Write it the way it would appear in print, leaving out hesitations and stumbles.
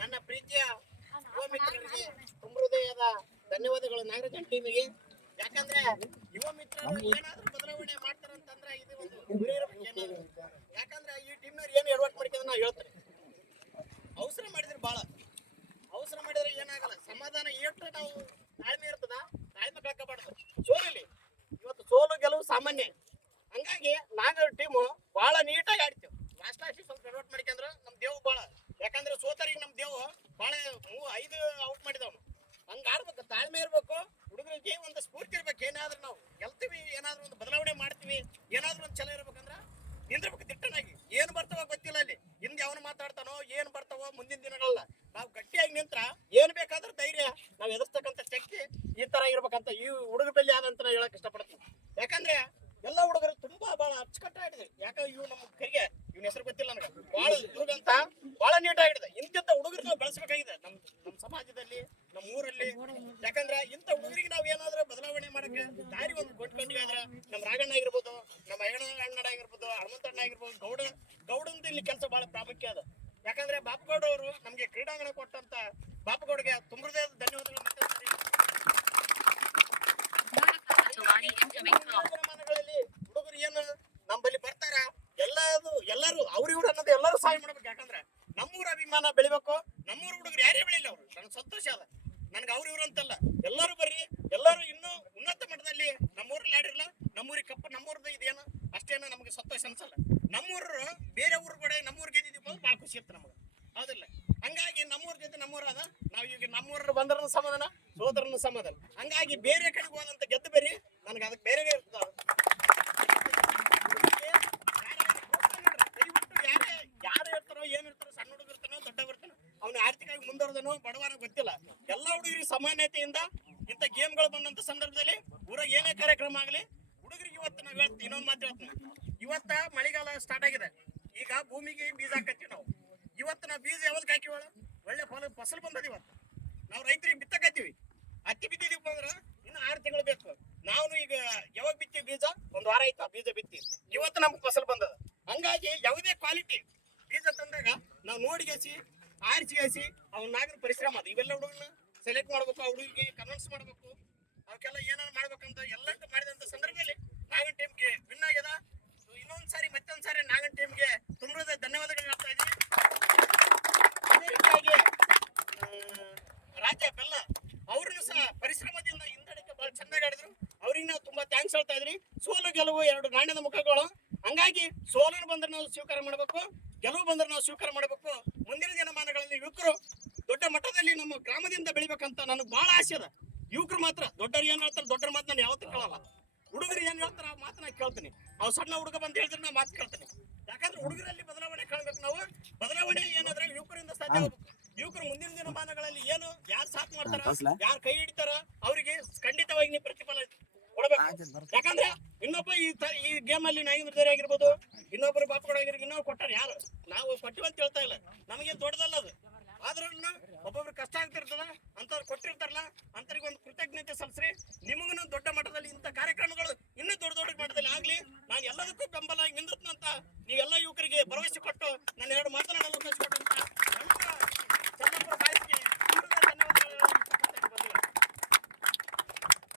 ನನ್ನ ಪ್ರೀತಿಯ ಯುವ ಮಿತ್ರರಿಗೆ ತುಂಬ ಹೃದಯದ ಧನ್ಯವಾದಗಳು ನಾಗರಾಜನ್ ಟೀಮಿಗೆ. ಯಾಕಂದ್ರೆ ಯುವ ಮಿತ್ರರು ಏನಾದ್ರೂ ಬದಲಾವಣೆ ಮಾಡ್ತಾರಂತಂದ್ರೆ ಇದು ಒಂದು ಗುರಿ ಇರ್ಬೇಕು ಏನಾದ್ರು. ಯಾಕಂದ್ರೆ ಈ ಟೀಮ್ನವ್ರು ಏನು ಎಡವಟ್ ಮಾಡ್ಕೊಂಡ್ರೆ ನಾವು ಹೇಳ್ತಾರೆ, ಅವಸರ ಮಾಡಿದ್ರೆ ಬಾಳ ಅವಸರ ಮಾಡಿದ್ರೆ ಏನಾಗಲ್ಲ. ಸಮಾಧಾನ ಎಷ್ಟು ನಾವು ತಾಳ್ಮೆ ಇರ್ತದ, ತಾಳ್ಮೆ ಕಳ್ಕೊಬಾರ್ದು. ಸೋಲಲ್ಲಿ ಇವತ್ತು ಸೋಲು ಗೆಲುವು ಸಾಮಾನ್ಯ. ಹಂಗಾಗಿ ನಾಗ ಟೀಮು ಬಹಳ ನೀಟಾಗಿ ಆಡ್ತೀವಿ. ಲಾಸ್ಟ್ ಸ್ವಲ್ಪ ಎಡವಟ್ ಮಾಡ್ಕೊಂಡ್ರೆ ನಮ್ ದೇವ್ ಬಾಳ, ಯಾಕಂದ್ರೆ ಸೋತರಿಗೆ ನಮ್ ದೇವ್ ಬಾಳ 5 ಔಟ್ ಮಾಡಿದವನು. ಹಂಗ ಆಡ್ಬೇಕು, ತಾಳ್ಮೆ ಇರ್ಬೇಕು. ಹುಡುಗರಿಗೆ ಒಂದು ಸ್ಫೂರ್ತಿ ಇರ್ಬೇಕು. ಏನಾದ್ರೂ ನಾವು ಗೆಲ್ತೀವಿ, ಏನಾದ್ರೂ ಒಂದು ಬದಲಾವಣೆ ಮಾಡ್ತೀವಿ, ಏನಾದ್ರೂ ಒಂದು ಛಲ ಇರ್ಬೇಕಂದ್ರ ನಿಂದಿರ್ಬೇಕು ದಿಟ್ಟನಾಗಿ. ಏನ್ ಬರ್ತಾವ ಗೊತ್ತಿಲ್ಲ, ಅಲ್ಲಿ ಹಿಂದೆ ಅವನು ಮಾತಾಡ್ತಾನೋ ಏನ್ ಬರ್ತಾವೋ ಮುಂದಿನ ದಿನಗಳಲ್ಲ. ನಾವು ಗಟ್ಟಿಯಾಗಿ ನಿಂತ್ರ ಏನ್ ಬೇಕಾದ್ರೂ ಧೈರ್ಯ ನಾವು ಎದುರಿಸ್ತಕ್ಕಂಥ ಶಕ್ತಿ ಈ ತರ ಇರ್ಬೇಕಂತ ಈ ಹುಡುಗ ಬೆಲ್ಲಿ ಆದಂತ ನಾ ಹೇಳಕ್ ಇಷ್ಟಪಡ್ತೀನಿ. ಯಾಕಂದ್ರೆ ಎಲ್ಲ ಹುಡುಗರು ತುಂಬಾ ಬಹಳ ಅಚ್ಚುಕಟ್ಟಾಗಿದೆ. ಯಾಕಂದ್ರೆ ಇವ್ ನಮ್ಮ ಕೈಗೆ ಇವ್ನ ಹೆಸರು ಗೊತ್ತಿಲ್ಲ ನನಗೆ, ಬಹಳ ಹುಡುಗ ಅಂತ ಬಹಳ ನೀಟಾಗಿದೆ. ಇಂತಿಂತ ಹುಡುಗರು ನಾವು ಬೆಳೆಸಬೇಕಾಗಿದೆ ನಮ್ಮ ಸಮಾಜದಲ್ಲಿ, ನಮ್ಮ ಊರಲ್ಲಿ. ಯಾಕಂದ್ರೆ ಇಂಥ ಹುಡುಗರಿಗೆ ನಾವ್ ಏನಾದ್ರೂ ಬದಲಾವಣೆ ಮಾಡಕ್ಕೆ ದಾರಿ ಒಂದು ಕೊಟ್ಕೊಂಡ್ವಿ ಆದ್ರೆ ನಮ್ಮ ರಾಗಣ್ಣ ಆಗಿರ್ಬೋದು, ನಮ್ಮ ಅಣ್ಣಣ್ಣ ಆಗಿರ್ಬೋದು, ಹನುಮಂತಣ್ಣ ಆಗಿರ್ಬೋದು, ಗೌಡಂದು ಇಲ್ಲಿ ಕೆಲಸ ಬಹಳ ಪ್ರಾಮುಖ್ಯ ಅದ. ಯಾಕಂದ್ರೆ ಬಾಪುಗೌಡ ಅವರು ನಮ್ಗೆ ಕ್ರೀಡಾಂಗಣ ಕೊಟ್ಟಂತ ಬಾಪುಗೌಡಗೆ ತುಂಬ ಹೃದಯದ ಧನ್ಯವಾದಗಳು. ಮನೆಗಳಲ್ಲಿ ಹುಡುಗರು ಏನು ನಮ್ಮಲ್ಲಿ ಬರ್ತಾರ, ಎಲ್ಲರೂ ಅವ್ರಿವ್ರು ಅನ್ನೋದು ಎಲ್ಲರೂ ಸಹಾಯ ಮಾಡ್ಬೇಕು. ಯಾಕಂದ್ರೆ ನಮ್ಮೂರ ಅಭಿಮಾನ ಬೆಳಿಬೇಕು. ನಮ್ಮೂರ ಹುಡುಗರು ಯಾರೇ ಬೆಳಿಲ್ಲ ಅವ್ರು ನನಗೆ ಸಂತೋಷ ಅದ. ನನ್ಗೆ ಅವ್ರಿವ್ರು ಅಂತಲ್ಲ, ಎಲ್ಲರೂ ಬರ್ರಿ, ಎಲ್ಲರೂ ಇನ್ನೂ ಉನ್ನತ ಮಟ್ಟದಲ್ಲಿ ನಮ್ಮೂರಲ್ಲಿ ಆಡಿರಲ್ಲ. ನಮ್ಮೂರಿಗೆ ಕಪ್ಪು ನಮ್ಮೂರ್ದು ಇದೇನು ಅಷ್ಟೇನು ನಮಗೆ ಸಂತೋಷ ಅನ್ಸಲ್ಲ. ನಮ್ಮೂರು ಬೇರೆ ಊರು ಕೂಡ ನಮ್ಮೂರ್ ಗೆದ್ದಿದ್ದೀವಿ ಅಂತ ಭಾಳ ಖುಷಿ ಇತ್ತು ನಮಗೆ, ಹೌದಿಲ್ಲ? ಹಂಗಾಗಿ ನಮ್ಮೂರ ಜೊತೆ ನಮ್ಮೂರ ಅದ. ನಾವು ಈಗ ನಮ್ಮೂರ ಬಂದ್ರನು ಸಮಾಧಾನ, ಸೋದರನು ಸಮಾಧಾನ. ಹಂಗಾಗಿ ಬೇರೆ ಕಡೆಗೆ ಹೋದಂತ ಗೆದ್ದು ಬೇರೆ ನನಗೆ ಅದಕ್ಕೆ ಬೇರೆ ಇರ್ತದ. ಯಾರು ಇರ್ತಾರೋ ಏನಿರ್ತಾರೋ, ಸಣ್ಣ ಹುಡುಗ ಇರ್ತಾನೋ ದೊಡ್ಡವ ಇರ್ತಾನೋ, ಅವ್ನು ಆರ್ಥಿಕವಾಗಿ ಮುಂದುವರೆದನೋ ಬಡವನೋ ಗೊತ್ತಿಲ್ಲ. ಎಲ್ಲ ಹುಡುಗರಿಗೆ ಸಮಾನತೆಯಿಂದ ಇಂಥ ಗೇಮ್ಗಳು ಬಂದಂತ ಸಂದರ್ಭದಲ್ಲಿ ಊರಾಗ ಏನೇ ಕಾರ್ಯಕ್ರಮ ಆಗಲಿ ಹುಡುಗರಿಗೆ ಇವತ್ತು ನಾವು ಹೇಳ್ತೀವಿ. ಇನ್ನೊಂದು ಮಾತು ಹೇಳ್ತೀನಿ, ಇವತ್ತ ಮಳೆಗಾಲ ಸ್ಟಾರ್ಟ್ ಆಗಿದೆ. ಈಗ ಭೂಮಿಗೆ ಬೀಜ ಹಾಕತ್ತೀವಿ ನಾವು. ಇವತ್ತು ನಾವು ಬೀಜ ಯಾವಾಗ ಹಾಕಿವಳ ಒಳ್ಳೆ ಫಸಲು ಬಂದದ. ಇವತ್ತು ನಾವು ರೈತರಿಗೆ ಬಿತ್ತಕತ್ತೀವಿ, ಹತ್ತಿ ಬಿತ್ತಿದೀವಿ ಅಂದ್ರೆ ಇನ್ನು 6 ತಿಂಗಳು ಬೇಕು. ನಾವು ಈಗ ಯಾವಾಗ ಬಿತ್ತೀವಿ ಬೀಜ, 1 ವಾರ ಆಯ್ತು ಬೀಜ ಬಿತ್ತಿ, ಇವತ್ತು ನಮ್ಗೆ ಫಸಲು ಬಂದದ. ಹಂಗಾಗಿ ಯಾವುದೇ ಕ್ವಾಲಿಟಿ ಬೀಜ ತಂದಾಗ ನಾವು ನೋಡಿಗೆಸಿ ಆರಿಸಿಗೆಸಿ ಅವನಾಗಿನ ಪರಿಶ್ರಮ ಅದು. ಇವೆಲ್ಲ ಹುಡುಗನ ಸೆಲೆಕ್ಟ್ ಮಾಡ್ಬೇಕು, ಆ ಹುಡುಗಿಗೆ ಕನ್ವಿನ್ಸ್ ಮಾಡ್ಬೇಕು, ಅವಕ್ಕೆಲ್ಲ ಏನಾರು ಮಾಡ್ಬೇಕಂತ ಎಲ್ಲಂಟು ಮಾಡಿದಂತ ಸಂದರ್ಭದಲ್ಲಿ ನಾಗನ್ ಟೀಮ್ಗೆ ವಿನ್ ಆಗ್ಯದ. ಇನ್ನೊಂದ್ಸಾರಿ ಮತ್ತೊಂದ್ಸಾರಿ ನಾಗನ್ ಟೀಮ್ಗೆ ತುಂಬ ಧನ್ಯವಾದಗಳು ಹೇಳ್ತಾ ಇದ್ದೀವಿ. ಅದೇ ರೀತಿಯಾಗಿ ರಾಜ್ಯ ಬೆಲ್ಲ ಅವ್ರನ್ನು ಸಹ ಪರಿಶ್ರಮದಿಂದ ಹಿಂದಡಿಕೆ ಬಹಳ ಚೆನ್ನಾಗಿ ಆಡಿದ್ರು. ಅವ್ರಿಗೆ ನಾವು ತುಂಬಾ ಥ್ಯಾಂಕ್ಸ್ ಹೇಳ್ತಾ ಇದ್ರಿ. ಸೋಲು ಗೆಲುವು 2 ನಾಣ್ಯದ ಮುಖಗಳು. ಹಂಗಾಗಿ ಸೋಲು ಬಂದ್ರೆ ನಾವು ಸ್ವೀಕಾರ ಮಾಡಬೇಕು, ಗೆಲುವು ಬಂದ್ರೆ ನಾವು ಸ್ವೀಕಾರ ಮಾಡಬೇಕು. ಮುಂದಿನ ದಿನಮಾನಗಳಲ್ಲಿ ಯುವಕರು ದೊಡ್ಡ ಮಟ್ಟದಲ್ಲಿ ನಮ್ಮ ಗ್ರಾಮದಿಂದ ಬೆಳಿಬೇಕಂತ ನನಗೆ ಬಹಳ ಆಸೆ ಅದ. ಯುವಕರು ಮಾತ್ರ ದೊಡ್ಡರು ಏನ್ ಹೇಳ್ತಾರೆ, ದೊಡ್ಡರ ಮಾತು ನಾನು ಯಾವತ್ತೂ ಕೇಳಲ್ಲ. ಹುಡುಗರು ಏನ್ ಹೇಳ್ತಾರೆ ಆ ಮಾತು ನಾನು ಕೇಳ್ತೀನಿ. ಅವ್ ಸಣ್ಣ ಹುಡುಗ ಬಂದು ಹೇಳಿದ್ರೆ ನಾ ಮಾತು ಕೇಳ್ತೀನಿ. ಯಾಕಂದ್ರೆ ಹುಡುಗರಲ್ಲಿ ಬದಲಾವಣೆ ಕಾಣಬೇಕು ನಾವು. ಬದಲಾವಣೆ ಏನಾದ್ರೆ ಯುವಕರಿಂದ ಸಾಧ್ಯ ಆಗ್ಬೇಕು. ಯುವಕರು ಮುಂದಿನ ದಿನಮಾನಗಳಲ್ಲಿ ಏನು ಯಾರು ಸಾಥ್ ಮಾಡ್ತಾರ, ಯಾರು ಕೈ ಹಿಡಿತಾರ, ಅವರಿಗೆ ಖಂಡಿತವಾಗಿ ನೀವು ಪ್ರತಿಫಲ ಕೊಡಬೇಕು. ಯಾಕಂದ್ರೆ ಇನ್ನೊಬ್ಬ ಈ ಗೇಮ್ ಅಲ್ಲಿ ನಾಗೇಂದ್ರ ಆಗಿರ್ಬೋದು, ಇನ್ನೊಬ್ಬರು ಬಾಪುಗಳಾಗಿರ್ಬೋದು, ಇನ್ನೊಬ್ರು ಕೊಟ್ಟಾರ. ಯಾರು ನಾವು ಕೊಟ್ಟಿವಿ ಅಂತ ಹೇಳ್ತಾ ಇಲ್ಲ, ನಮಗೇನು ದೊಡ್ಡದಲ್ಲ ಅದು. ಆದ್ರೂ ಒಬ್ಬೊಬ್ರು ಕಷ್ಟ ಆಗ್ತಿರ್ತದ, ಅಂತವ್ರು ಕೊಟ್ಟಿರ್ತಾರಲ್ಲ ಅಂತವ್ರಿಗೆ ಒಂದು ಕೃತಜ್ಞತೆ ಸಲ್ಲಿಸ್ರಿ. ನಿಮಗೂ ದೊಡ್ಡ ಮಟ್ಟದಲ್ಲಿ ಇಂಥ ಕಾರ್ಯಕ್ರಮಗಳು ಇನ್ನೂ ದೊಡ್ಡ ಮಟ್ಟದಲ್ಲಿ ಆಗ್ಲಿ. ನಾನು ಎಲ್ಲದಕ್ಕೂ ಬೆಂಬಲ